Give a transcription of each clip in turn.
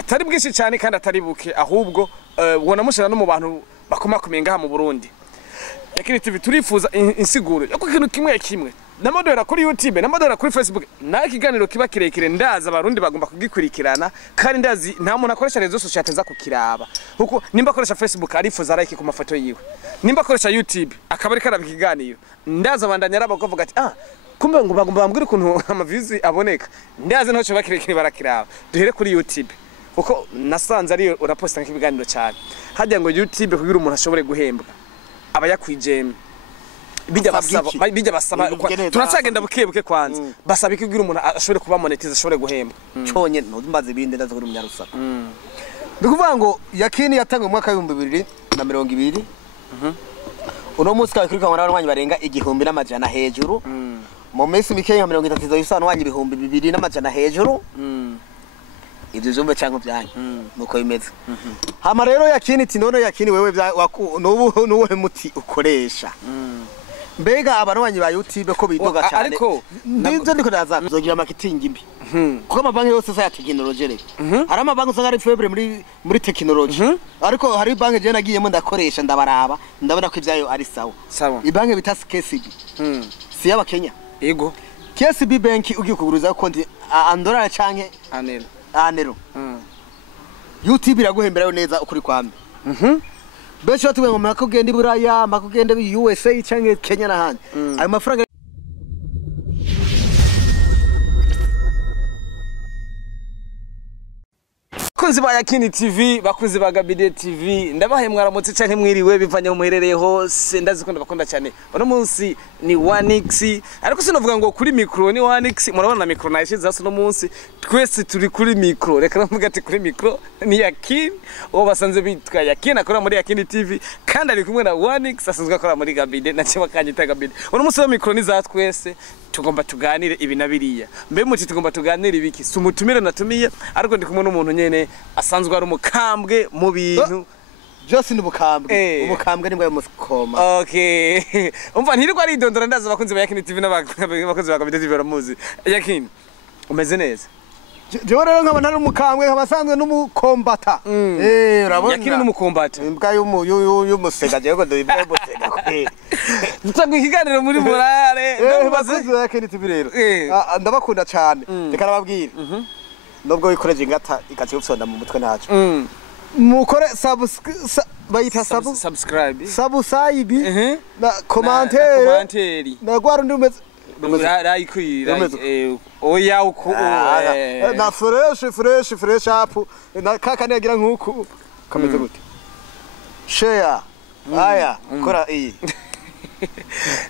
atari bwinshi cyane kandi atari buke ahubwo ubona mushira no mu bantu bakomakomeye ngaha mu Burundi. Yakini TV turifuza insiguro yo kukintu kimwe namadora kuri YouTube namadora kuri Facebook na ikiganiro kiba kirekire ndaza abarundi bagomba kugikurikirana kandi ndazi nta muntu akoresha rezo social ateza kukiraba kuko nimba akoresha Facebook arifuza like ku mafoto yiwe nimba akoresha YouTube akabari karaba ikiganiro ndaza abandanya araba kuvuga ati kumbe ngo bagomba bambwira ukuntu amaviews aboneka ndazi ntaco bakirekire barakiraba duhere kuri YouTube kuko nasanze ari uraposta nk'ibiganiro cyane hajya ngo YouTube kugira umuntu ashobore guhembwa aba yakwijeme bijya basaba tunacagenda bukebuke kwanza basaba ikigira umuntu ashobore kuba monetize ashobore guhemba cyonye ntumbaze binde ndaza kuri umunyarusaka ndikuvuga ngo yakini yatangwe mu mwaka wa 2020 uno munsi ka kuri kamara abanywanyi barenga 1000 hejuru mu minsi mikeya 30 y'isano wanyi 2000 hejuru ibyo zomba cyangwa byanyu nuko bimeze hama rero yakini tinono yakini wewe nuwe muti ukoresha mbega abanwanyi ba YouTube ko bidoga cyane ndizo ndiko ndaza kuzogira marketing imbi kuko amabanki yose sa ya technology rero hari amabanki usanga ari febre muri technology ariko hari banki je nagiyemo ndakoresha ndabaraba ndabona ko ivyayo ari sawa ibanki bita KCB si yaba Kenya yego KCB banki ugiye kuguruza konti $1 canke anero YouTube iraguhemberayo neza ukuri kwambe beshi watu ngo makugenda Buraya makugenda USA canke Kenya nahandi ayo mafaranga bakunzi ba Yakini TV bakunzi ba Gabide TV ndabahe mwaramutse canke mwiriwe bivanye muherereye hose ndazikunda bakunda cyane uno munsi ni 1x ariko sinovuga ngo kuri micro ni 1x murabona micro nayishize hasi no munsi twese turi kuri micro reka navuga ati kuri micro ni Yakini uwo basanze bitwa Yakini akora muri Yakini TV kandi ari kumwe na 1x asanzwe akora muri Gabide na cyo bakanyita Gabide uno munsi wa micro ni za twese tugomba tuganire ibi nabiriya mbe muti tugomba tuganire ibiki sumutumire natumiye ariko ndi kumwe n'umuntu nyene asanzwe ari umukambwe mu bintu Jose ni umukambwe nibwo yamuskoma okay umva ntiriko ari idondora ndaza bakunze ba Yakini TV n'abakunze ba Gabide TV baramuzi Yakini umeze neza jewe rero nkaba nari umukambwe abasanzwe n'umukombata urabona Yakini n'umukombata imbwa y'umusega jewe ngo ndibye musega tutagwa ikiganiro muri morale bakunze Yakini TV rero ndabakunda cyane reka nababwira nubwo wikoreje ingata ikaje gufsonda mu mutwe ntaco mukore bayita subscribe na commentaire na gwaro ndi umeze oya uko na fresh up na kaka negira nkuko kameze gute share aya kora iyi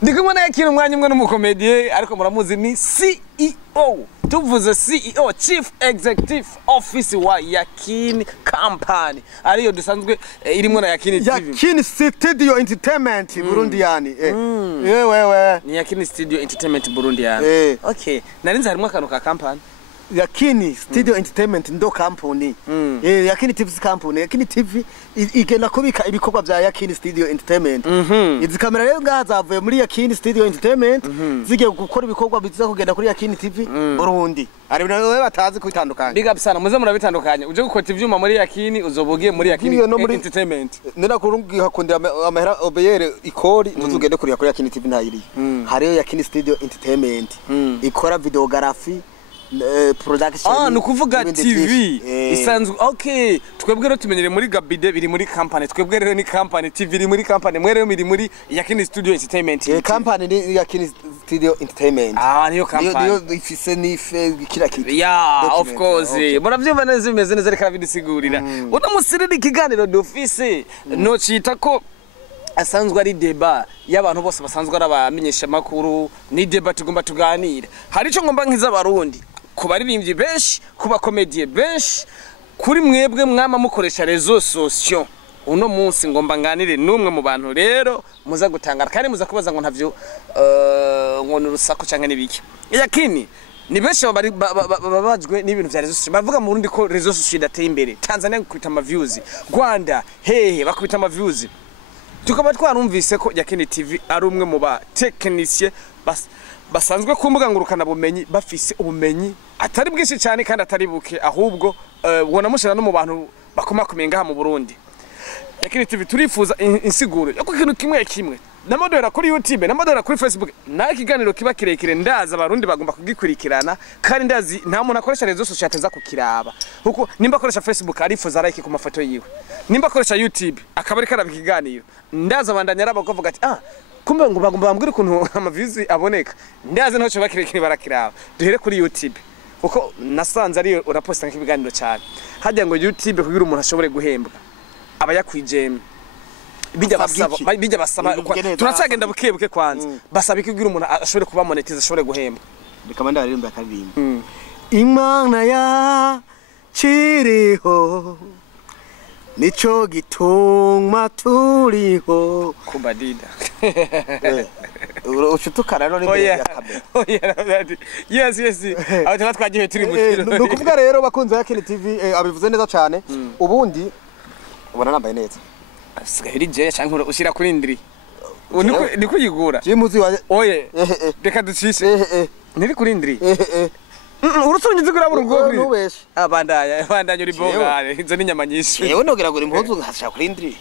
ndikumwe na Yakini umwanya umwe n'umukomedie ariko muramuzi ni CEO tuvuze CEO Chief Executive Office wa Yakini Company ariyo dusanzwe irimo na Yakini TV Yakini Studio Entertainment Burundi yani wewe ni Yakini Studio Entertainment Burundi yani okay narinze harimo akantu ka company Yakini Studio Entertainment ndo company Yakini TV company Yakini TV igena kubika ibikorwa bya Yakini Studio Entertainment izi kamera rero ngazavuye muri Yakini Studio Entertainment zigiye gukora ibikorwa biza kugenda kuri Yakini TV Burundi ari nawe batazi kwitandukanya big up sana muze murabitandukanya uje gukota ivyuma muri Yakini uzobogiye muri Yakini Entertainment nena kurungi hakundira amahera obeyere ikori ntuzugende kuri Yakini TV ntayiri hariyo Yakini Studio Entertainment ikora videography production nukuvuga TV isanzwe okay twebwe rero tumenyere muri Gabide biri muri company twebwe rero ni company TV iri muri company mwere biri muri Yakini Studio Entertainment company ni Yakini Studio Entertainment niyo company niyo ifise ni kila kitu of course muravyumva neza imeze neza reka bidisigurira uno musiriri kiganiro dufise no cita ko asanzwe ari deba y'abantu bose basanzwe ari abamenyesha makuru ni deba tugomba tuganira hari ico ngomba nkiza abarundi kubaririmbyi benshi kuba comedie benshi kuri mwebwe mwama mukoresha rezo social uno munsi ngomba nganire numwe mu bantu rero muza gutangara kandi muza kubaza ngo ntavyo ngo nurusako canke nibiki Yakini ni benshi babajwe n'ibintu vya rezo social bavuga mu Burundi ko rezo social idateye imbere Tanzania gukubita ama views Rwanda hehe bakubita ama views tukaba twarumvise ko Yakini TV ari umwe mu ba technicien basanzwe kumbuga ngurukana bumenyi bafise ubumenyi atari bwinshi cyane kandi atari buke ahubwo ubona mushira no mu bantu bakomakomeye ngaha mu Burundi. Yakini TV turifuza insiguro yo ikintu kimwe kimwe namadora kuri YouTube namadora kuri Facebook na ikiganiro kiba kirekire ndaza abarundi bagomba kugikurikirana kandi ndazi nta muntu akoresha rezo social ateza kukiraba kuko nimba akoresha Facebook arifuza like ku mafoto yiwe nimba akoresha YouTube akaba ari karaba ikiganiro ndaza abandanya araba kuvuga ati kumbe ngo bagomba bambwira ukuntu amaviews aboneka ndaze nto cyo bakirekire barakiraba duhere kuri YouTube kuko nasanze ari uraposta nk'ibiganiro cyane hajya ngo YouTube kugira umuntu ashobore guhembwa aba yakwijeme bijya basaba turacagenda bukebuke kwanza basaba ikigira umuntu ashobore kuba monetize ashobore guhembwa bikaba ndaririmba akaririmba Imana ya chiriho nico gituma turiho kubadida ushutukana no ni ya kamera yes aho twagiye turi mu kiro nukuvuga rero bakunze YAKINI TV abivuze neza cyane ubundi ubona nambaye neza sigahiri je cyangwa ushyira kuri ndiri niko yigura jimuzi wa oye reka ducishe niri kuri ndiri urusungize kuri aburugo nubeshe abandanya uri bongare inzo ni nyama nyinshi yewe nogira ngo impuzu nkashaka kuri ndiri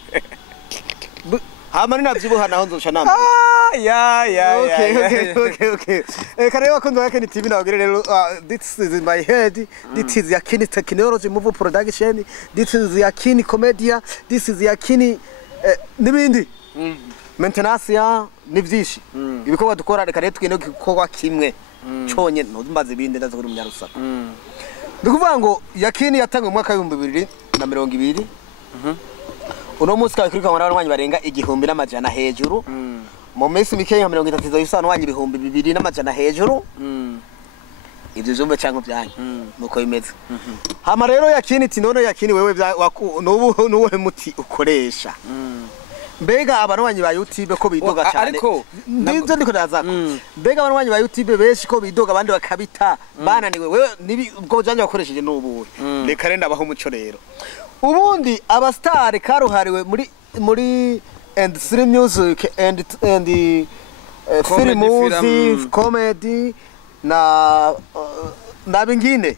hamani navyibuha naho nzosha namba okay kare bakunze YAKINI TV nabagire rero this is in my head this is YAKINI technology move production this is YAKINI comedia this is YAKINI nibindi maintenance ya nivyishi ibikorwa dukora reka rero twine gikorwa kimwe conye ntumbaze ibindi ndaza kuri umunyarusaka ndikuvuga ngo YAKINI yatangwe mu mwaka wa 2020 uno munsi ka kuri kamera n'abanywanyi barenga igihumbi n'amajana hejuru mu minsi mikeya 30 zayisana wanyi ibihumbi 2 n'amajana hejuru ivyo zumba cyangwa byanyu nuko bimeze hama rero YAKINI tinone YAKINI wewe nuwe muti ukoresha mbega abanwanyi ba YouTube ko bidoga cyane ndinze ndiko ndazaka mbega abanwanyi ba YouTube beshi ko bidoga abandi bakabita bananiwe wewe nibi ubwo janye bakoresheje n'ubu reka renda abaho umuco rero ubundi abastar karuhariwe muri and film music and film music comedy na bingine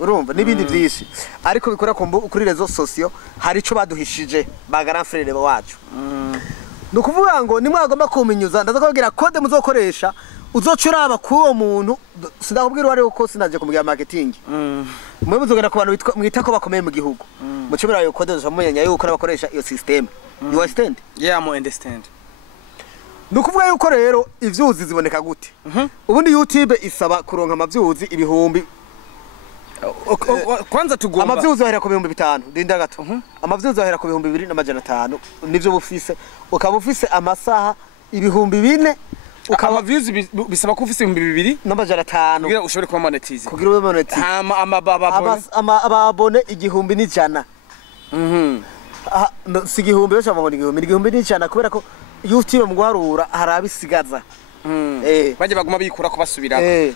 urumva nibindi byinshi ariko bikora kuri rezo socio hari ico baduhishije bagara frere wacu nukuvuga ngo nimwe agomba kuminyuza ndaza kubwira code muzokoresha uzocuraba kuwo muntu sindakubwira wari uko sinaje kumubwira marketing mwe muzogera ku bantu mwita ko bakomeye mu gihugu mucubira yo code uzamumenya yuko nabakoresha iyo system you understand yeah I understand nukuvuga yuko rero ivyuzi ziboneka gute ubundi YouTube isaba kuronka amavyuzi ibihumbi kwanza tugomba amavyuzi ahera ku 500 ndinda gato amavyuzi ahera ku 2500 nivyo bufise ukaba ufise amasaha ibihumbi 4 ukaba views bisaba ko ufise 2000 n'amajana 5 kugira ushobore kuba monetize kugira ube monetize ababone igihumbi n'ijana si igihumbi yo cyangwa igihumbi n'ijana kubera ko YouTube mu guharura harabisigaza baje baguma bikura ko basubirako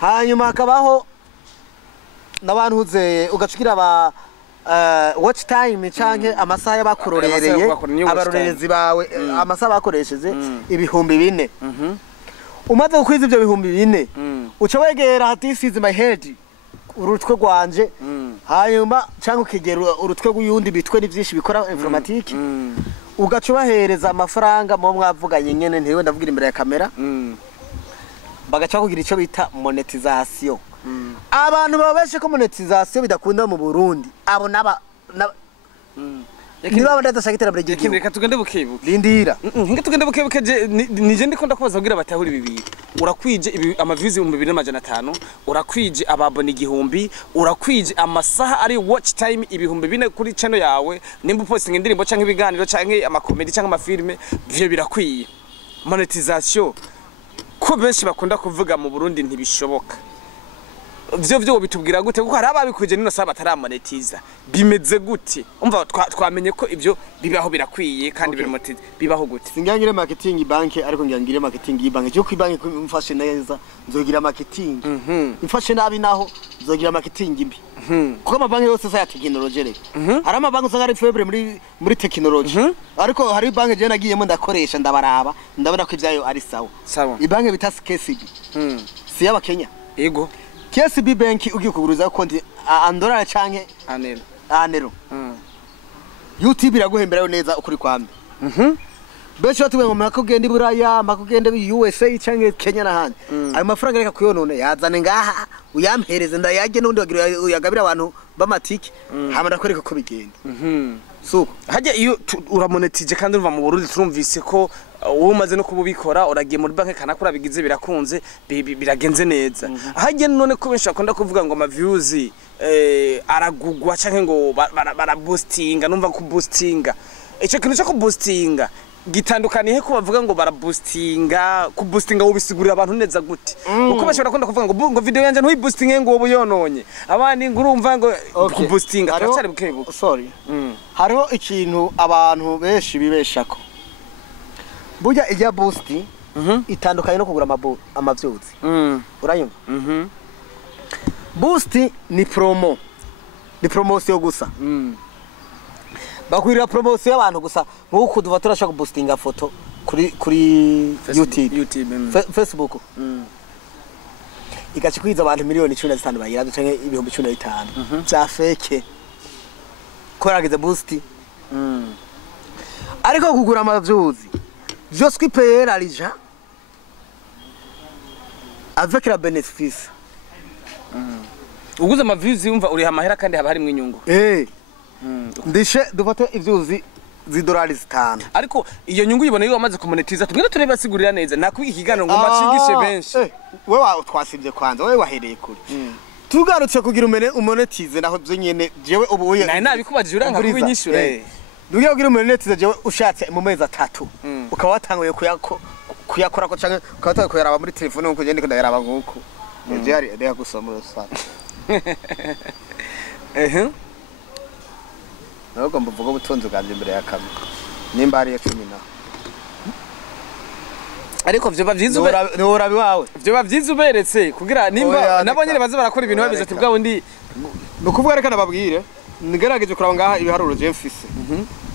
hanyuma akabaho n'abantu uze ugacukira aba watch time canke amasaha y'abakurorereye abarorerezi bawe amasaha bakoresheje ibihumbi 4 umaze gukwiza ibyo bihumbi 4 uca wegera hati is my head urutwe gwanje hanyuma canke ukigera urutwe guyundi bitwe n'ivyinshi bikora informatique ugaca bahereza amafaranga mu mwavuganye nyene ntiwe ndavugira imbere ya kamera bagaca kugira ico bita monetization abantu babashe ko monetization bidakunda mu Burundi abo naba niba ndadashaka iterambere ry'igihugu reka tugende bukebuke lindira nge tugende bukebuke nije ndiko ndakubaza kugira batahuri bibiri urakwije amaviews 2500 urakwije ababona igihumbi urakwije amasaha ari watch time ibihumbi 4 kuri channel yawe nimba posting indirimbo canke ibiganiro canke amakomedi canke amafilme byo birakwiye monetization ko benshi bakunda kuvuga mu Burundi ntibishoboka vyo bitubwira gute kuko hari ababikuje nino saba bataramonetiza bimeze gute umva twamenye ko ivyo bibaho birakwiye kandi biramotiza bibaho gute singangire marketing bank ariko ngangire marketing y'bank cyo kwibank mfashe neza nzogira marketing mfashe nabi naho nzogira marketing mbi kuko amabanki yose sa ya technology reka hari amabanki usanga ari febre muri technology ariko hari bank je nagiyemo ndakoresha ndabaraba ndabona ko ivyayo ari sawa sawa ibanki bita KCB si yaba Kenya yego KCB bank ugiye kuguriza konti andora canke anero YouTube iraguhemberayo neza ukuri kwambe benshi batubwiye ngo makugenda iburaya makugenda USA canke Kenya nahandi ayo mafaranga reka kuyonone yazane ngaha uyampereze ndayage nundi wagira uyagabira abantu bamatike hama ndakwereka ko bigenda so hajya iyo uramonetije kandi uva mu Burundi turumvise ko umaze no kububikora uragiye muri banki kanakura bigize birakunze biragenze neza hajya none ko benshi akunda kuvuga ngo ama views aragugwa canke ngo baraboostinga numva ku boostinga ico kintu cyo ku boostinga gitandukaniye ko bavuga ngo baraboostinga ku boostinga ubisigurira abantu neza gute uko bashobora kunda kuvuga ngo video yanje ntuyi boostinge ngo ubuyononye abandi ngurumva ngo ku boostinga cyari bukenguka sorry hariho ikintu abantu benshi bibeshako burya ijya boosti itandukanye no kugura amavyuzi urayumva boosti ni promotion gusa bakwirira promotion y'abantu gusa nkuko duva turashaka boostinga foto kuri YouTube Facebook ikachikwiza abantu miliyoni 15 bayira ducanke ibihumbi 15 bya fake koragize boosti ariko kugura amavyuzi je suis payé la lija avec la bénéfice uguze amavyuzi yumva uri hamahera kandi haba hari mwinyungu ndishe dufate ivyuzi zidolari 5 ariko iyo nyungu yibona iyo wamaze kumonetiza tubwira turebe basigurira neza nakwiga ikiganiro ngo macingishe benshi wewe twasibye kwanza wewe wahereye kuri tugarutse kugira umonetize naho byo nyene jewe ubu naye nabikubajije uranga kubinyishure dugiye kugira umonetize jewe ushatse mu mezi 3 ukaba watanguye kuyakora ko canke ukaba kuyaraba muri telefone nkuko gende ndayaraba nkuko je ari ade gusoma rusana Nago mvuga ubutunzi bwanje imbere ya kamera nimba ari 10 na ariko vyo bavyiza urabi wawe vyo bavyiza uberetse kugira nimba nabonyere baze barakora ibintu babize ati bwabo ndi nukuvuga reka nababwire ngerageje kuraba ngaha ibiharuro je mfise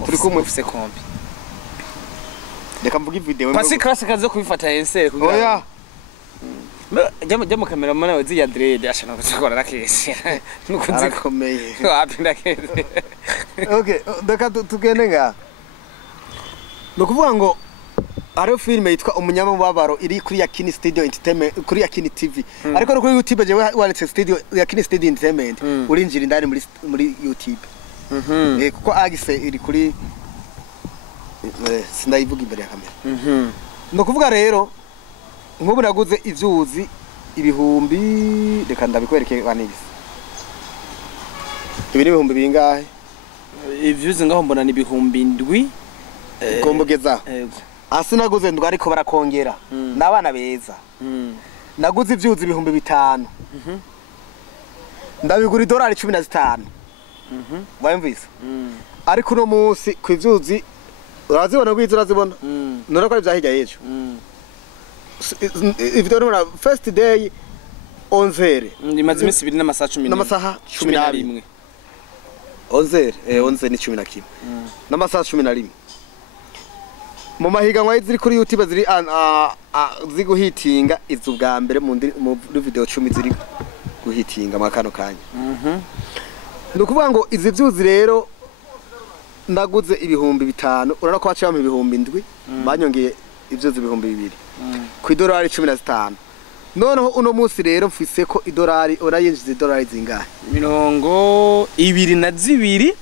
turi kumwe mfise kombi reka mvuga video pasi class kaze kubifata ensere kugira oya Jamo kamera mana wazi ya dread ashana kuzikora rakesi nukunzi komeye apinda keze okay daka tugende nga nukuvuga ngo ari filme yitwa umunyamubabaro iri kuri YAKINI Studio Entertainment kuri YAKINI TV ariko no kuri YouTube je waletse studio YAKINI Studio Entertainment urinjira indani muri YouTube kuko agise iri kuri sindayivuga imbere ya kamera nukuvuga rero nkubu naguze ivyuzi ibihumbi reka ndabikwereke banigise ibi ni ibihumbi bingahe ivyuzi ngaho mbona ni ibihumbi 7 kombogeza asi naguze ndwa ariko barakongera nabana beza naguze ivyuzi ibihumbi 5 ndabigura dolari 15 wayumvise ariko no munsi ku ivyuzi urazibona gwiza urazibona none ko ari vyahijya yejo if don't know first day 11 imaze imisi 2 n'amasaha 11 11 11 ni 11 n'amasaha 11 mu mahiganwa ziri kuri YouTube ziri ziguhitinga izu bwa mbere mu video 10 ziri guhitinga makano kanya nukuvuga ngo izi vyuzi rero ndaguze ibihumbi 5 urana ko baciye mu ibihumbi 7 banyongeye ivyuzi ibihumbi 2 ku idolari 15 noneho uno munsi rero mfise ko idolari urayinjiza idolari zingahe 22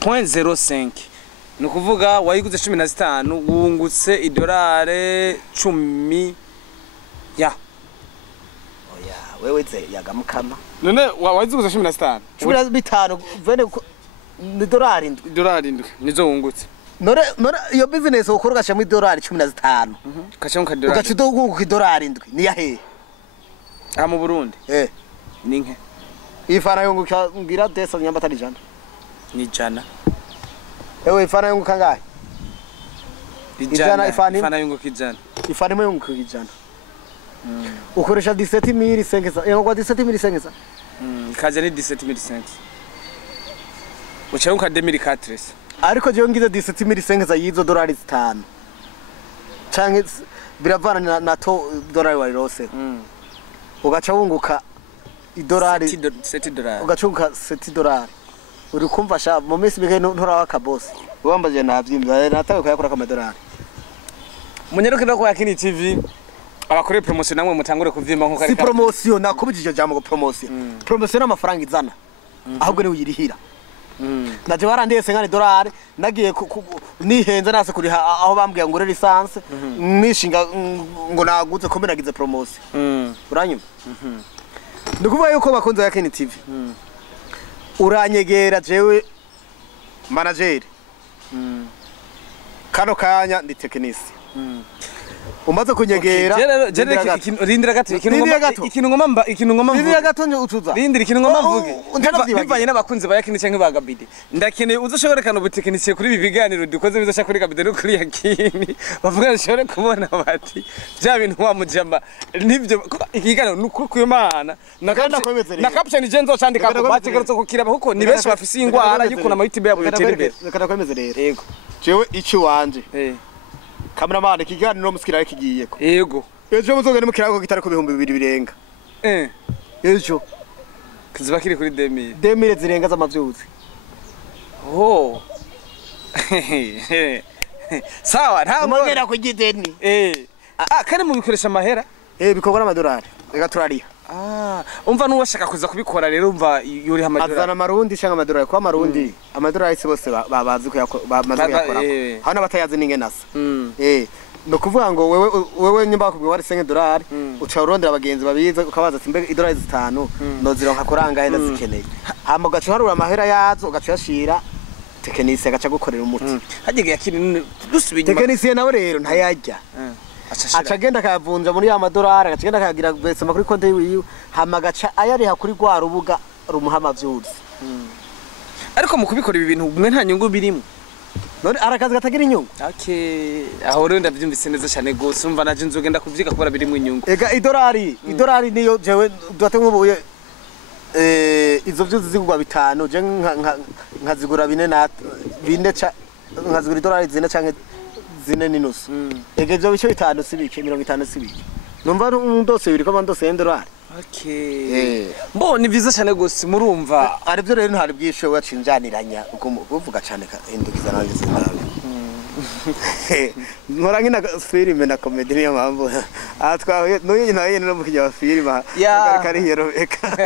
.05 nukuvuga wayiguze 15 wungutse idolari 10 ya oya wewe ze yagamukama none wayiguze 15 15 vene idolari nizo wungutse nore iyo business ukora gashamwe idolari 15 kashamwe idolari ugacidoguka idolari 7 ni yahe mu Burundi ninke ifana yunguka ngira desa nyamba tari jana ni jana ewe ifana yunguka ngahe ijana ifana yunguka ijana ifana yunguka ijana ukoresha 17000 sengeza yego 17000 sengeza kaje ni 17000 ucha unka 2004 ariko je ngize 17000 sengeza yizo dolari 5 canke biravana na to dolari wari rose ugaca wunguka idolari $7 ugacunga $7 uri kumfasha mu minsi mike nturaba akabosi wambaje navyimba nataka kuyakora kamadolari munyarukira ko yakini TV abakore promotion namwe mutangure kuvyimba nko si promotion nakubijije jambo ko promotion promotion amafaranga izana ahubwo ni uyirihira naje barandeye $50 nagiye nihenze nase kuri aho bambwiye ngo lisanse nishinga ngo naguze ko nagize promotion uranyuma ndikuvuga yuko bakunze yakini TV uranyegera jewe manager kano kanya ndi technicien umaze kunyegera rindira gato ikintu ngoma rindira gato nje utuza rindira ikintu ngoma mvuge bivanye n'abakunzi ba yakini canke ba Gabidi ndakeneye uzoshoborekana ubutekinisiye kuri ibi biganiro dukoze bizosha kuri Gabidi no kuri yakini bavuga nshobore kubona bati bya bintu wa mujamba nivyo ikiganiro nukuri kuyimana na caption je nzocandika ko bategeretse kukiraba kuko ni benshi bafise ingwara yuko na YouTube yabo yotera imbere reka kwemeze rero yego jewe iki wanje Cameraman ikiganiro no musikira kigiyeko. Yego. Ejo muzogene mukirako gitari ko 2000 birenga. Ejo. Kiziba kiri kuri 2000. 2000 zirenga z'amavyuzi. Oh. Sawa, nta mugera ku gideni. Kare mu bikoresha amahera? Bikorwa n'amadolari. Reka turariha. Umva nuwashaka kuza kubikora rero umva yuri amadolari. Azana marundi cyangwa amadolari kwa marundi. Amadolari se bose babazi ko bamaze yakora. Hano batayazi ningenasa. No kuvuga ngo wewe nyimba bakubwiye wari $5 uca urondera abagenzi babize ukabaza ati mbe $5 no zironka kuranga henda zikeneye. Hama ugaca harura amahera yazo ugaca yashira technicien agaca gukorera umuti. Hagege yakini dusubiye nyuma. Technicien nawe rero ntayajya. Acagenda kayavunja muri amadolari acagenda kayagira besema kuri konte yiwe hama gaca ayariha kuri gwa rubuga rumuha amavyuzi ariko mu kubikora ibi bintu umwe nta nyungu birimo none arakazi gatagira inyungu aho rero ndavyumvise neza cyane gose umva naje nzogenda kuvyiga kubara birimo inyungu ega idolari niyo jewe dute nkubuye izo vyuzi zigurwa 5 je nkazigura 4 ca nkazigura idolari 4 canke 4.5 ege byo bice 5 sibike 50 sibike numva ndose biri ko bandose $1 mbo ni vyiza cyane gose murumva ari byo rero ntari bwishe wacinjaniranya uko uvuga cyane indukiza nawe zinawe nkora nkina filime na comedy niyo mpamvu atwawe n'uyu nawe no mu kijya filime kari hero eka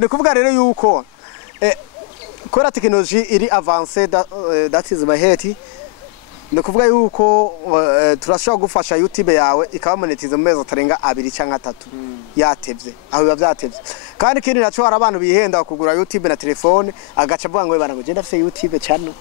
no kuvuga rero yuko kora technology iri avancée that is my head Ndikuvuga yuko turashobora gufasha YouTube yawe ikaba monetize mu mezi atarenga 2 cyangwa 3 yatevye aho biba vyatevye kandi kindi naco hari abantu bihenda kugura YouTube na telefone agaca avuga ngo bana ngo je ndafise YouTube channel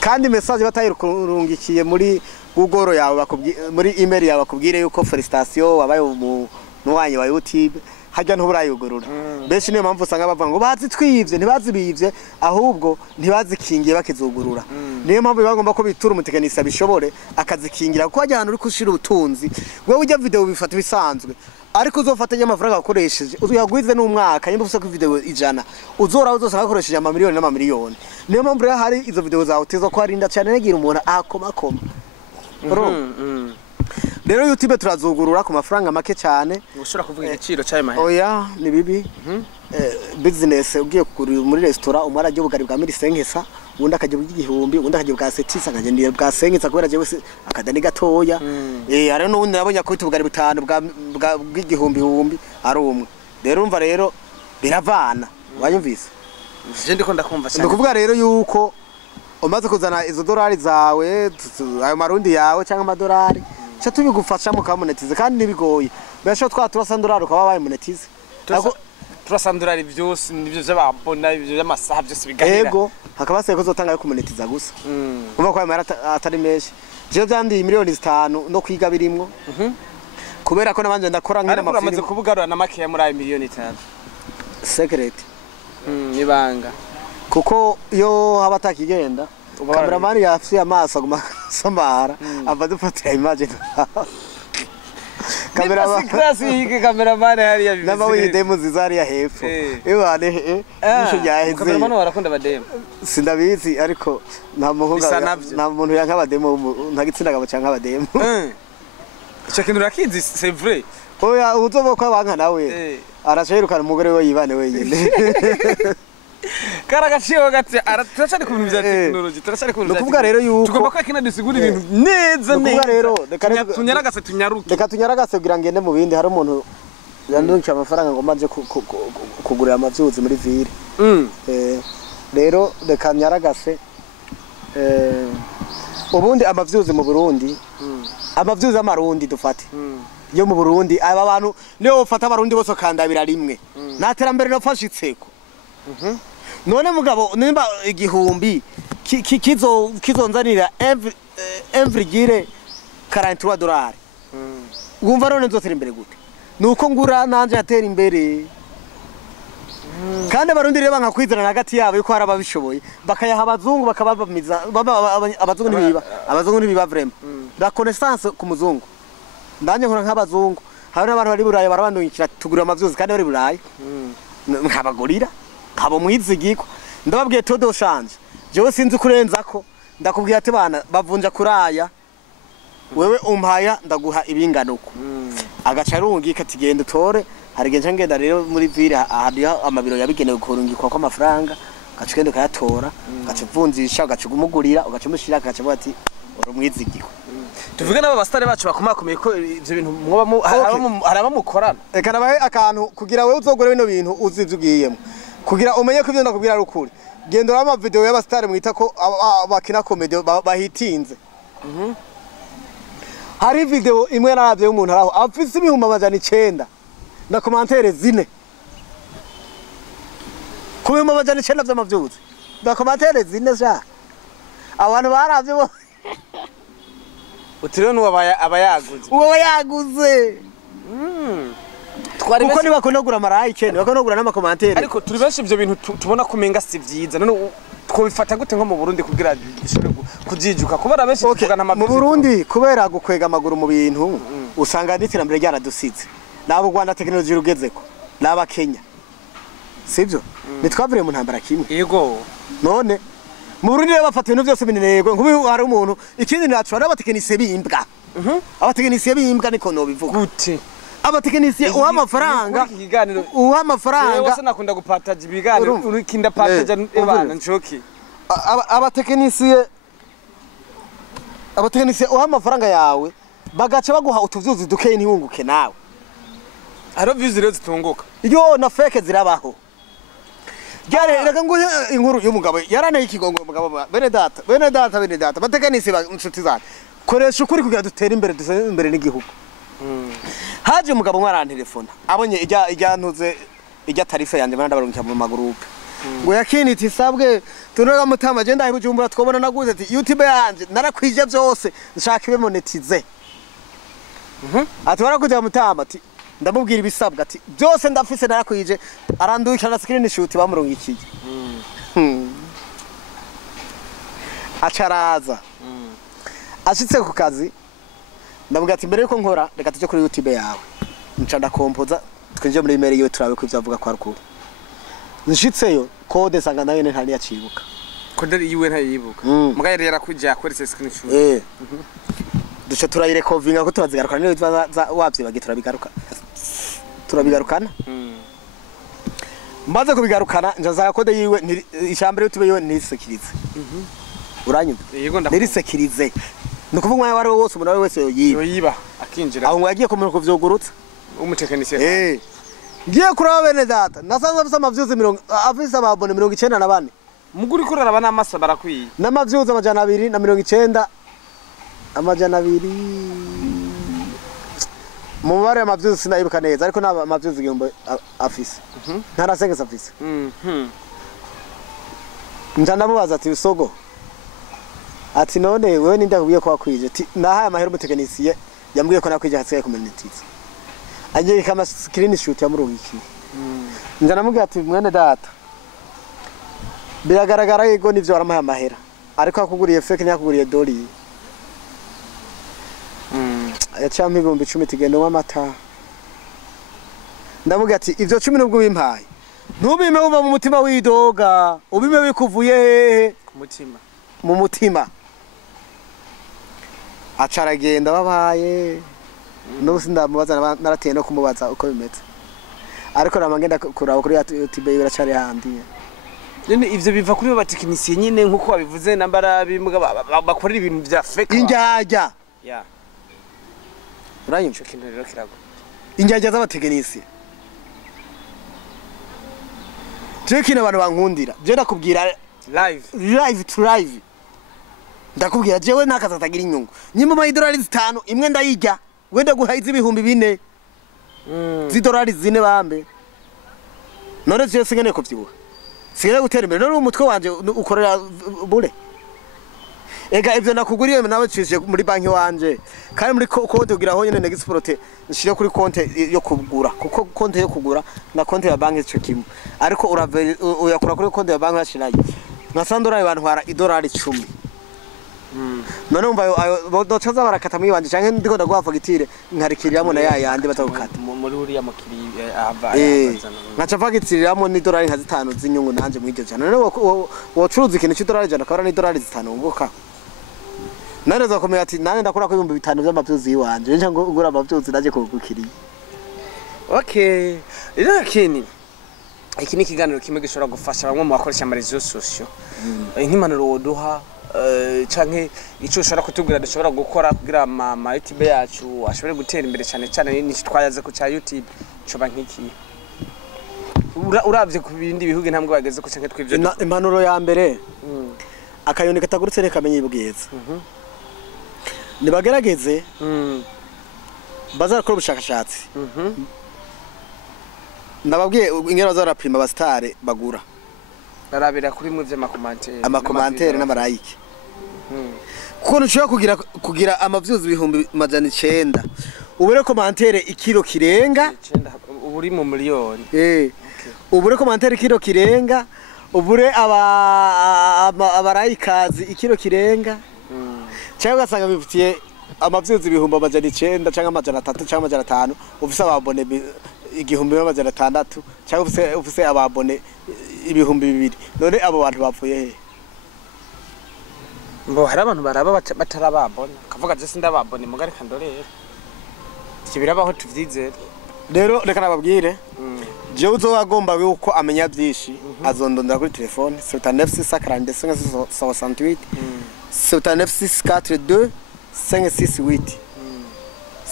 kandi message batayirungikiye muri Google yawe muri email yawe bakubwire yuko felicitation wabaye mu wanyi wa YouTube hajya ntuburayugurura benshi niyo mpamvu usanga bavuga ngo bazitwivye ntibazibivye ahubwo ntibazikingiye bakizugurura niyo mpamvu bagomba ko bitura umutekinisiye bishobore akazikingira ko hajya ahantu uri kushira ubutunzi wewe ujya video bifata bisanzwe ariko uzofata y'amafaranga akoresheje uzuyagwize n'umwaka nyimba ufise ku video 100 uzora uzosanga akoresheje amamiliyoni n'amamiliyoni niyo mpamvu rero hari izo video zawe tezo ko harinda cyane negira umuntu akoma Rero YouTube turazugurura ku mafaranga make cyane ushobora kuvuga igiciro cyayo mahera oya ni bibi business ugiye kugura muri restaurant umara ryo bugari bwa 1500 ubundi akajye bw'igihumbi ubundi akajye bwa 700 akagendera bwa 500 kubera je akadani gatoya ari n'ubundi nabonye ko tubugari 5 bw'igihumbi ari umwe rero umva rero biravana wanyumvise je ndiko ndakumva cyane ndikuvuga rero yuko umaze kuzana izo dolari zawe ayo marundi yawe cyangwa amadolari cha tubigufasha mu kamonetize kandi nibigoye besho $300 ukaba baye monetize $300 byose nivyo by'ababona ibyo by'amasaha byose bigahera yego hakaba se ko zotanga yo kumonetiza gusa umva ko ayo atari menshi je byandi miliyoni 5 no kwiga birimwo kubera ko nabanje ndakora nkina amafilm amaze kubugarura na make ya muri ayo miliyoni 5 secret nibanga kuko yo haba takigenda cameraman yafye amaso aguma samara abadufatira imagine cameraman hari ya naba widemo zizari ya hepfo ebane nisho yaheze cameraman warakunda bademo sindabizi ariko nta muntu yanka bademo ntagitsinda gabo canka bademo ico kintu rakizi c'est vrai oya uzoba kwa banka nawe arashirukana umugore we yibane wenyene karagaciye gati turacari ku bintu bya technology turacari ku bintu bya kuvuga rero yuko tugomba ko akina disigura ibintu neza neza rero tunyaragase tunyaruke reka tunyaragase kugira ngende mu bindi hari umuntu yandunkiye amafaranga ngo maze kugurira amavyuzi muri ville rero reka nyaragase ubundi amavyuzi mu Burundi amavyuzi amarundi dufate yo mu Burundi aba bantu niyo ufata abarundi bose kandabira rimwe nta terambere nafashitseko none mugabo nimba igihumbi kizonzanira every gire 43 dollars wumva none nzotera imbere gute nuko ngura nanje atera imbere kandi abarundi rero bankakwizana hagati yabo yuko hari ababishoboye bakayaha abazungu bakababamiza abazungu ntibiba vraiment la connaissance ku muzungu ndanye nkora nk'abazungu hari n'abantu bari burayi barabandungikira tugura amavyuzi kandi bari burayi nkabagurira nkabo mwizigiko ndababwiye todo shanje jewe sinzi kurenza ko ndakubwiye ati bana bavunja kuraya wewe umpaya ndaguha ibinganuko agaca arungika ati genda utore hari genje ngenda rero muri ville hariho amabiro yabigenewe kurungikwa ko amafaranga gacugende kayatora gacuvunjisha gacugumugurira ugacumushira agaca ati urumwizigiko tuvuge n'aba bastare bacu bakomakomeye ko ivyo bintu mwoba haraba mukorana reka nabahe akantu kugira wewe uzogore bino bintu uzivugiyemo kugira umenye ko ivyo ndakubwira ari ukuri genda uraba video y'abastare mwita ko bakina comedy bahitinze hari video imwe naravye y'umuntu araho afise ibihumbi 900 na commentaire zine ku bihumbi 900 vy'amavyuzi na commentaire zine sha abantu baravye bo utiriwe n'uwabayaguze uwabayaguze kuko ni bakonogura amarayike bakonogura n'amakomantere ariko turi benshi ivyo bintu tubona kumenga si vyiza none twobifata gute nko mu Burundi kugira kujijuka kubera benshi tuvugana mu Burundi kubera gukwega amaguru mu bintu usanga n'iterambere ryaradusize nabo Rwanda technology rugezeko naba Kenya sivyo nitwavire mu ntambara kimwe yego none mu Burundi rero bafata ibintu byose binenego nk'ubu hari umuntu ikindi nacu ari abatekinisiye bimbwa abatekinisiye bimbwa niko no bivuga gute abatekinisiye uha amafaranga wose nakunda gupataje ibiganiro urukinda pataje ebana ncoki abatekinisiye uha amafaranga yawe bagaca baguha utuvyuzi dukeye ntihunguke nawe aro views rero zitunguka yo na fake zirabaho reka ngo inkuru y'umugabo yaraneye ikigongo umugabo bene data batekinisiye inshuti zacu koresha ukuri kugira dutere imbere n'igihugu haje umugabo mwarana telefone abonye ijya tarife yanje bana ndabarungika mu magroupe ngo yakini tisabwe tunoga mutama je ndahe bujumbura twobona naguze ati YouTube yanje narakwije byose nshaka ibe monetize ati warakuja mutama ati ndamubwira ibisabwa ati byose ndafise narakwije arandukira na screenshot bamurungikiye acaraza ashitse ku kazi ndamubwira ati mbere yuko nkora reka tujye kuri YouTube yawe nca ndakompoza twinje muri email yiwe turabe ko ivyavuga kwa rukuru nshitseyo code sanga nayo ntari yacibuka code yiwe ntayibuka mugaye rero yakujya akweretse screenshot duce turayirekovinga ko turazigarukana niyo wavye bagi turabigarukana mbaze kubigarukana njaza code yiwe ishambere YouTube yiwe nisekirize uranyumva yego ndirisekirize nukuvuga wari wose umuntu wese yoyiba akinjira aho mwagiye kumenya ko vyogurutsa umutekinisiye ngiye kuraba bene data nasanze afise amavyuzi 40 afise ababone 94 muguri kuraraba n'amasa barakwiye n'amavyuzi 290 200 mu bare amavyuzi sinayibuka neza ariko naba amavyuzi igomba afise ntarasengeza afise ndamubaza ati bisogo ati none wewe nindakubiye ko wakwije ati nahaye amahero umutekinisiye yambwiye ko nakwije hasigaye kumenetiza agiye kama screenshot yamurungiki ndanamubwira ati mwene data biragaragara yego nivyo waramaye amahera ariko akuguriye fake nyakuguriye doli yacampa 10,000 tigendo w'amata ndamubwira ati ivyo 10 nubwo bimpaye ntubime uva mu mutima widoga ubime bikuvuye hehe mu mutima acaragenda babaye no sindamubaza narateye no kumubaza uko bimeze ariko namangenda kuraba kuri YouTube biracari handi none ivyo biva kuri abatekinisiye nyine nkuko babivuze nambara bimuga bakorera ibintu vya fake injajya ya uranyumva cyo kintu rero kirago injajya z'abatekinisiye Tekina abantu bankundira je ndakubwira live to live ndakubwira jewe nakazatagira inyungu nyimba $5 5 imwe ndayijya wenda guhaiza ibihumbi 4 $4 4 bambe none je singene ko vyibuha singene gutera imbere none umutwe wanje ukorera bure ega ivyo nakuguriye nawe cishije muri banki wanje kandi muri konte kugira ho nyene export nshire kuri konte yo kugura kuko konte yo kugura na konte ya banki cyo kimwe ariko uyakura kuri konte ya banki yashiraye nasandora abantu hara $10 none umva docaza barakata muri wanje canke ndiko ndaguha fagitire nkarikiriyamo na yandi batagukata muri uriya mukiri ava nkaca fagitiriramo ni $5 z'inyungu nanje mw'iryo cyane none wocuruza ikintu $100 akaba ni $5 nguka nane zakomeye ati nane ndakora ko 5,000 by'amavyuzi yiwanje nje ngo ngura amavyuzi naje kugukiriye okay ira yakini iki ni kiganiro kimwe gishobora gufasha bamwe mu bakoresha amarezo social nk'impanuro woduha canke ico ushobora kutubwira dushobora gukora kugira ama YouTube yacu ashobore gutera imbere cyane cyane n'iki twayaze ku cha YouTube coba nk'iki uravye ku bindi bihugu intambwe bageze ko canke twivyo impanuro ya mbere akayoni katagurutse reka menye ibwiza nibagerageze bazarakora ubushakashatsi ndababwiye ingero bazarapima abastare bagura barabira kuri mu vy'amakomantere n'amarayike kuko ntushobora kugira amavyuzi 900 ubure komantere ikiro kirenga uburi mu miliyoni ubure komantere ikiro kirenga ubure abarayikazi ikiro kirenga cyangwa ugasanga bifitiye amavyuzi 900 cyangwa 300 cyangwa 500 ufise ababone 1,600 cyangwa ufise ababone 2,000 none abo bantu bapfuye he mbo hari abantu baraba batarababona kavuga je sindababone mugari kandorera kibirabaho tuvyizera rero reka nababwire je uzogomba yuko amenya byinshi azondondera kuri telefone 79 79 568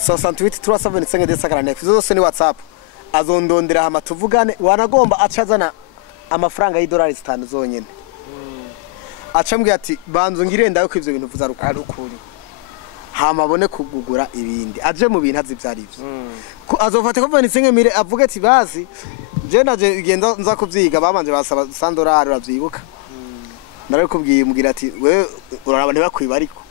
375 zose ni WhatsApp azondondera hama tuvugane wanagomba acazana amafaranga $5 zonyene acambwe ati banzo ngirenda yuko ivyo bintu vuza rukuri hama abone kugugura ibindi aje mu bintu azivyarivyo azofata ko $25 mire avuga ati bazi je naje igenda nza kuvyiga bamanje basaba $100 uravyibuka narakubwiye mugira ati we uraraba ntibakwiba ariko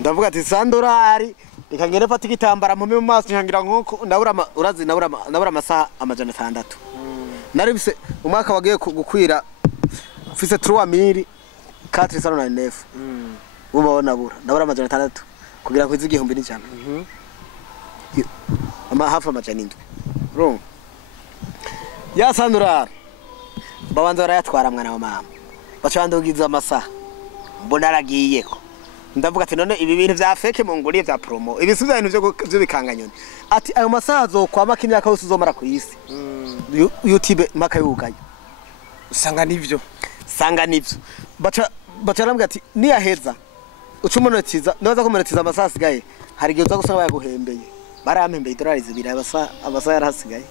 ndavuga ati $100 ikangene fata igitambara mu maso nkangira nkuko ndabura urazi nabura amasaha 600 naribise umwaka wagiye gukwira ufise 3,499 ubona bura ndabura 600 kugira kwiza igihumbi n'ijana ama hafa $700 wrong ya $100 babanza barayatwara mwana wa mama bacandogiza amasaha mbona aragiyeko ndavuga ati none ibi bintu vya fake mu nguriye vya promo ibisubiza ibintu byo bikanganyoni ati ayo masaha zokwama kimyaka yose uzomara ku isi YouTube maka yugaye usanga nivyo baca rambwa ati niyaheza ucumonetiza ndaza ko monetiza amasaha sigaye hari igihe uza gusanga bayaguhembeye barampembeye $2 amasaha yarahasigaye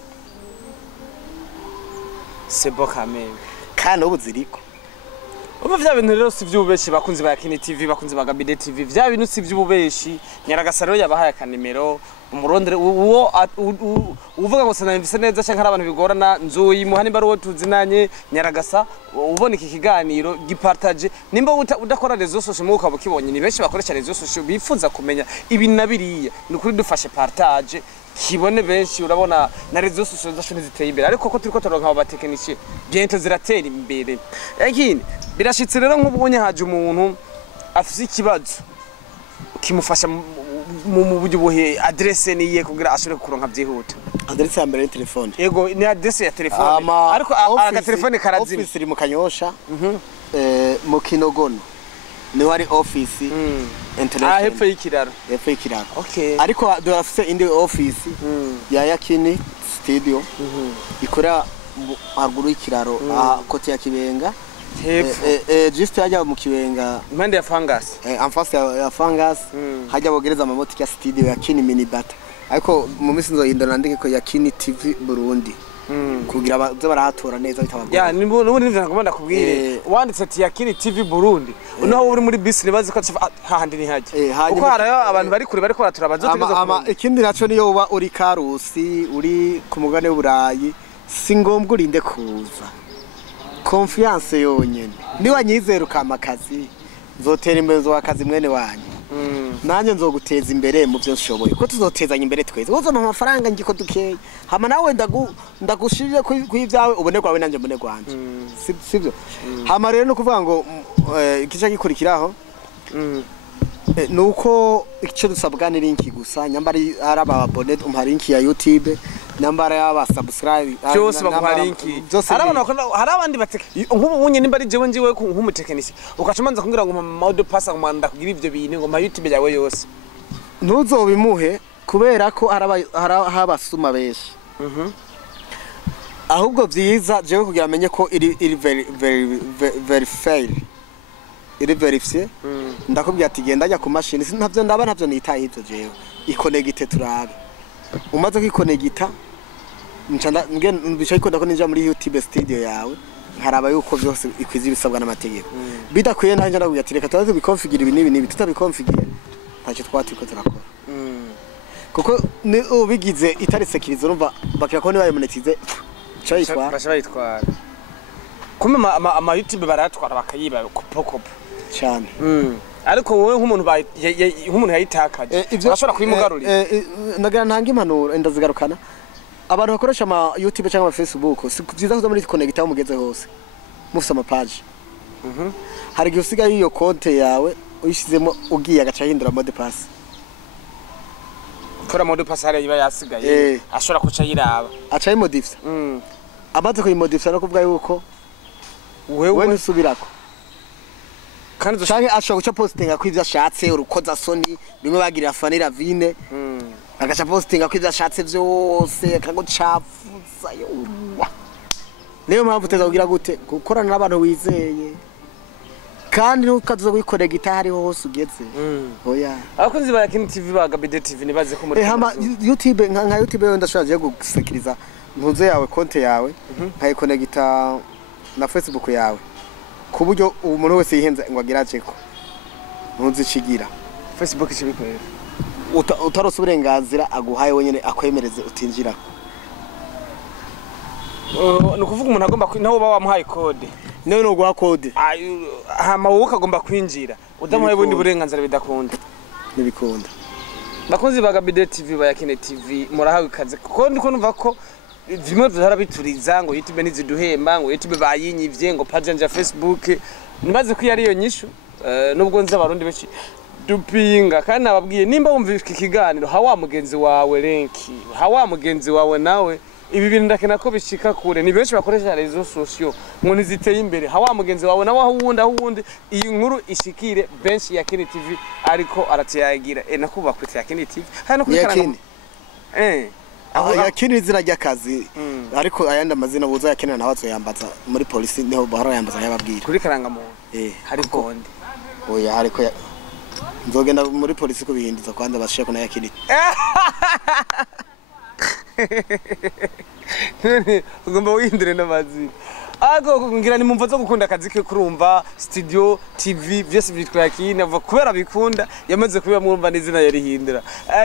sebo kameme kandi ubu ziriko ubu vya bintu rero si vy'ububeshi bakunzi ba YAKINI TV bakunzi ba Gabide TV vya bintu si vy'ububeshi Nyaragasaro yabahaye akanimero umurondere uwo uvuga ngo sanamvise neza cyangwa hari abantu bigorana nzoyi muhani baro tuzinanye Nyaragasa ubona iki kiganiro gipartage nimba udakora rezo social mu ukaba kibonye ni benshi bakoresha rezo social bifuza kumenya ibintu nabiriye ni kuri dufashe partage kibone benshi urabona na rezo social zashone ziteye imbere ariko ko turiko turonka aba technicien bientôt ziratera imbere yakini birashitse rero nk'ubunye haje umuntu afise ikibazo kimufasha mu buryo buhe adresse niye kugira ashobore kuronka byihuta adresse ya mbere ni telefone yego ni adresse ya telefone ariko aga telefone karazima office iri mu Kanyosha mu Kinogono ni wari office international hepfo y'ikiraro okay ariko durafise indi office ya Yakini studio ikora haruguru y'ikiraro kote ya Kibenga just hajya mu Kibenga impande ya Fungus amfase ya Fungus hajya bogereza amamotiki ya studio Yakini mini bata ariko mu minsi nzohindura ndike ko Yakini TV Burundi kugira baze barahatora neza bitabagora ya nubundi ndakubanda kubwire wanditse ati Yakini TV Burundi unaho uri muri bus nibaze ko hahandi ni haje uko harayo abantu bari kure bariko baratura bazotegeza ama ikindi naco niyo uba uri Karusi uri ku mugane w'Uburayi singombwa urinde kuza confiance yonyene niwa nyizera ukamakazi zotera imbere zo akazi mwene wanyu nanje nzoguteza imbere mu byo nshoboye ko tuzotezanya imbere twese uzo amafaranga ngiko dukeye hama nawe ndagushirije kw'ivyawe ubone kwawe nanje mbone kwanje sibyo hama rero no kuvuga ngo ikica gikurikiraho nuko icyo dusabwa ni link gusa nyambari araba abone umpa link ya YouTube nambara y'aba subscribe cyose baguha link harabandi bateke nk'ubunye nimba ari jewe njiwe nk'umutekinisi ukacumanza kumbwira ngo maudio passa ngomanda kugira ivyo bintu ngo ma YouTube yawe yose ntuzobimuhe kubera ko habasuma beshi ahubwo byiza jewe kugira amenye ko iri very fail iri verifie ndakubwira ati genda ajya ku machine ntavyo ndaba ntavyo nitaye ivyo jewe ikonegite turabe umaze kwikonegita ncanda bicaye ko ndako ninja muri YouTube studio yawe nkaraba yuko byose ikwiza ibisabwa n'amategeko bidakwiye nanje ndakubwira ati reka tubaze bikonfigure ibi nibi tutabikonfigure ntacyo twatiko turakora kuko ni ubigize itari security urumva bakira ko nibaye monetize cyayitwara bashayitwara kume ama YouTube baratwara bakayiba kopo cyane ariko wowe nk'umuntu yayitakaje urashobora kubimugarurira nagira ntanga impanuro ndazigarukana abantu bakoresha ama YouTube cyangwa Facebook si byiza kuza muri connect aho mugeze hose mufite ama page hari igihe usigaye iyo konte yawe uyishizemo ugiye agaca hindura mode pass kora mode pass hari iba yasigaye ashobora kuca yiraba aca yimodifya amaze kuyimodifya no kuvuga yuko wewe nisubirako kandi cyane ashobora guca postinga ko ivyo ashatse urukoza soni bimwe bagirira fanira vine agaca postinga ko ivyo ashatse vyose akagucafuza yo niyo mpamvu teza kugira gute gukorana n'abantu wizeye kandi nukazo kwikonegita hari hose ugeze oya abakunzi ba Yakini TV baga BD TV nibaze ko muri YouTube nka YouTube yo ndashaje gusekiriza ntuze yawe konte yawe nkayikonegita na Facebook yawe kuburyo umuntu wese yihenze ngo agiraje ko ntuzikigira Facebook ikibikorera utarose uburenganzira aguhaye wenyene akwemereze utinjira no kuvuga umuntu agomba naho ba wamuhaye code niwe no guha code hama wowe ukagomba kwinjira udamuhaye bundi burenganzira bidakunda nibikunda bakunzi baga BD TV ba Yakini TV murahawe ikaze kuko ndiko numva ko vimwe vyarabituriza ngo YouTube niziduhemba ngo YouTube bayinyivye ngo page ya Facebook nimaze ko yari yo nyishu nubwo nzi abarundi benshi dupinga kandi nababwiye nimba wumva iki kiganiro hawa mugenzi wawe lenki hawa mugenzi wawe nawe ibi bintu ndakena ko bishika kure ni benshi bakoresha rezo sociaux ngo niziteye imbere hawa mugenzi wawe nawe ahundi iyi nkuru ishikire benshi Yakini TV ariko aratiyagira nakuba kwita Yakini TV hano kwikaranga Yakini izina ry'akazi ariko ayandi amazina buza Yakini nawe azoyambaza muri police niho bahora yambaza yababwira kuri karanga mu hari konde oya ariko nzogenda muri police ko bihinduza kwanda bashaka na Yakini ugomba wihindure n'amazina ago ngira ni mumva zo gukunda akazi ke kurumva studio TV byose byitwa Yakini ava kubera bikunda yamaze kuba mwumva n'izina yarihindura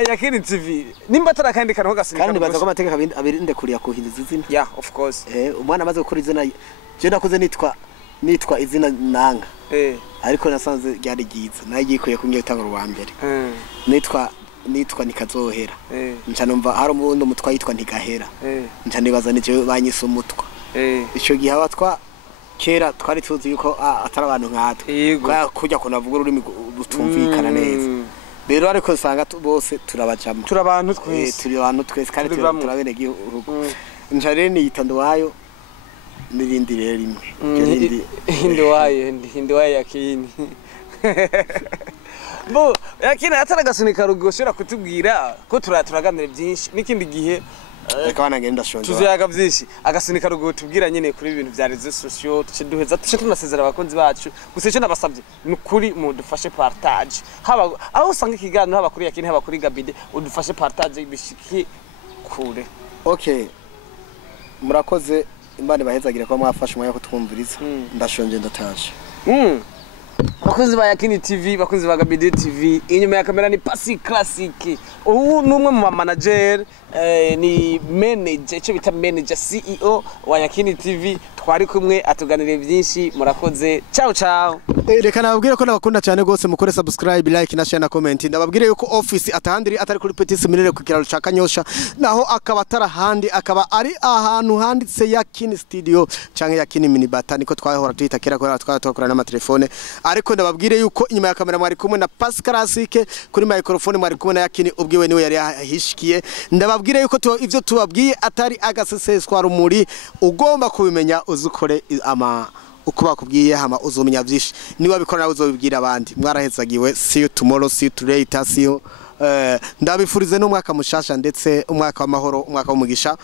Yakini TV nimba tarakandi kanho gasunika kandi baza ko amateka abirinde kuriya kuhinduza izina yeah of course umwana amaze gukora izina je nakoze nitwa izina nanga ariko nasanze ryari giza nagikuye kungiye gutanga urwambere nitwa nikazohera nca numva hari umundo mutwa yitwa ntigahera nca nibaza nije banyise umutwa ico gihe abatwa kera twari tuzi yuko atari abantu nkatwe kujya kunavuga ururimi rutumvikana neza rero ariko usanga bose turabajama turi abantu twese kandi turabene gihugu nca rero niyita Ndwayo nirindi rero rimwe hindi waye Yakini bo yakini ataragasunika rugoshora kutubwira ko turaganira byinshi n'ikindi gihe reka banagenda shonje tuziyaga byinshi agasunika rugo tubwira nyene kuri ibintu vya rezo sociaux tuce duheza tuce tunasezera abakunzi bacu gusa icyo nabasabye nukuri mu dufashe partage haba aho usanga ikiganiro haba kuri yakini haba kuri Gabide udufashe partage bishiki kure. Okay, murakoze Imana bahezagire ko mwafashe umwanya kutwumviriza ndashonje ndataje. Bakunzi ba Yakini TV, bakunzi ba Gabide TV, inyuma ya kamera ni Pasi Classic. Ubu numwe mu manager ni manager, cyo bita manager CEO wa Yakini TV. Twari kumwe atuganire byinshi, murakoze. Ciao ciao. Reka nababwire ko nabakunda cyane gose mukore subscribe, like na share na comment. Ndababwire yuko office atahandiri atari kuri Petit Seminaire ku kiraro ca Kanyosha, naho akaba tarahandi akaba ari ahantu handitse Yakini Studio canke Yakini Minibata niko twahora twita kera ko twakora na telefone. Ariko ndababwire yuko inyuma ya kamera mwari kumwe na Pasi Classic, kuri microphone mwari kumwe na Yakini ubwiwe niwe yari ahishikiye. Ndababwire yuko ivyo tubabwiye atari agaseseswa rumuri, ugomba kubimenya uzukore uko bakubwiye hama uzomenya byinshi, niba bikora nawe uzobibwira abandi. Mwarahezagiwe, see you tomorrow, see you later, see you ndabifurize no mwaka mushasha ndetse umwaka w'amahoro, umwaka w'umugisha,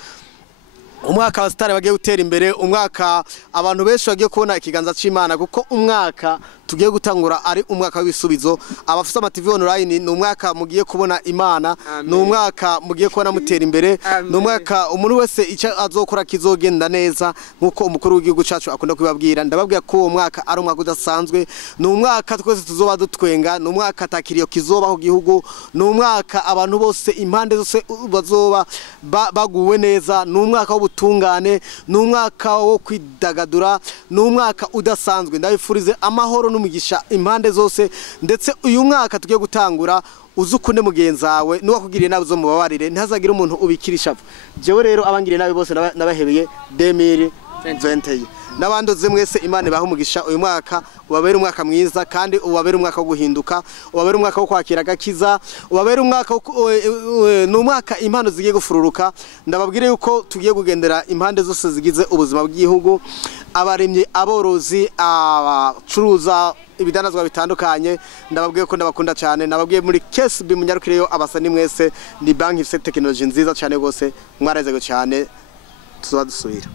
umwaka wa star bagiye gutera imbere, umwaka abantu benshi bagiye kubona ikiganza c'Imana, kuko umwaka tugiye gutangura ari umwaka w'ibisubizo. Abafite ama TV online ni umwaka mugiye kubona Imana, ni umwaka mugiye kubona mutera imbere, ni umwaka umuntu wese icyo azokora kizogenda neza nkuko umukuru w'igihugu cacu akunda kubabwira. Ndababwira ko uwo mwaka ari umwaka udasanzwe, ni umwaka twese tuzoba dutwenga, ni umwaka atakiriyo kizoba ku gihugu, ni umwaka abantu bose impande zose bazoba baguwe neza, ni umwaka w'ubutungane, ni umwaka wo kwidagadura, ni umwaka udasanzwe. Ndabifurize amahoro n'umugisha impande zose, ndetse uyu mwaka tugiye gutangura uzukunde mugenzi wawe nuwakugiriye nawe zo mubabarire, ntazagira umuntu ubikirisha. Jewe rero abangiriye nawe bose nabahebeye 2020 nabandoze mwese Imana ibaho umugisha. Uyu mwaka ubabere umwaka mwiza, kandi ubabere umwaka wo guhinduka, ubabere umwaka wo kwakira gakiza, ubabere umwaka n'umwaka impano zigiye gufururuka. Ndababwire yuko tugiye kugendera impande zose zigize ubuzima bw'igihugu, abaremye, aborozi, abacuruza ibidanazwa bitandukanye. Ndababwiye ko ndabakunda cyane, nababwiye muri KSB munyarukireyo abasani mwese, ni banki ifite technology nziza cyane gose. Mwarezego cyane, tuzadusubira.